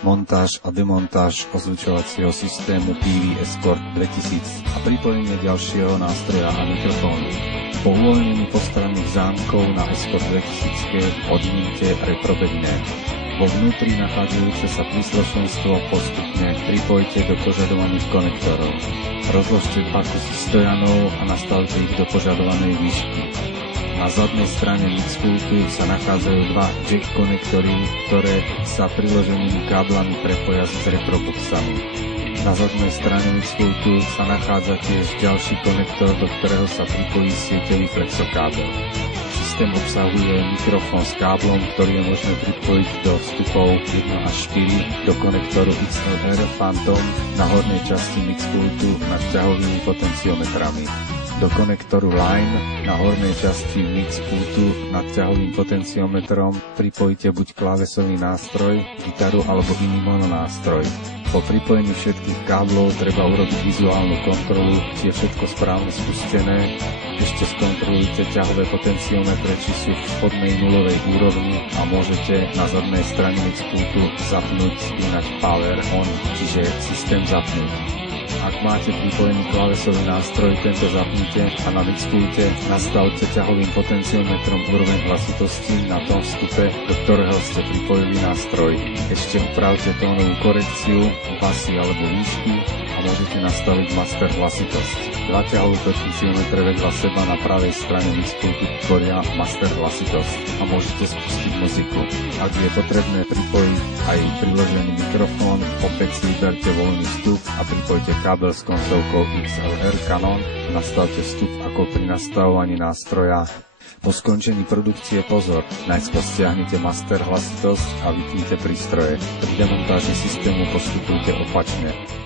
montáž a demontáž ozvučovacieho systému PV Escort 2000 a pripojenie ďalšieho nástroja a mikrofónu. Po uvoľnení postranných zámkov na Escort 2000 odvinite reprobedné. Vo vnútri nachádzajúce sa príslušenstvo postupne pripojte do požadovaných konektorov. Rozložte dva kusy stojanov a nastavte ich do požadovanej výšky. Na zadnej strane mixpultu sa nachádzajú dva jack konektory, ktoré sa priloženými káblami prepoja s reproboxami. Na zadnej strane mixpultu sa nachádza tiež ďalší konektor, do ktorého sa pripojí sieťový flexokábel. Systém obsahuje mikrofón s káblom, ktorý je možné pripojiť do vstupov 1 až 4 do konektoru XLR Phantom na hornej časti mixpultu nad ťahovými potenciometrami. Do konektoru Line na hornej časti mixpultu nad ťahovým potenciometrom pripojite buď klávesový nástroj, gitaru alebo iný mononástroj. Po pripojení všetkých káblov treba urobiť vizuálnu kontrolu, či je všetko správne spustené. Ešte skontrolujte ťahové potenciometre, či sú v spodnej nulovej úrovni a môžete na zadnej strane mixpultu zapnúť spínať Power On, čiže systém zapnúť. Ak máte pripojený klávesový nástroj, tento zapnite a na mixpulte nastavte ťahovým potenciometrom úroveň hlasitosti na tom vstupe, do ktorého ste pripojili nástroj. Ešte upravte tónovú korekciu, basy alebo výšky a môžete nastaviť master hlasitosť. Dva ťahové potenciometre vedľa seba na pravej strane mixpultu tvoria master hlasitosť a môžete spustiť muziku. Ak je potrebné pripojiť aj priložený mikrofón, opäť si vyberte voľný vstup a pripojte kábel s koncovkou XLR Canon, nastavte vstup ako pri nastavovaní nástroja. Po skončení produkcie pozor, najskôr stiahnite master hlasitosť a vypnite prístroje. Pri demontáži systému postupujte opačne.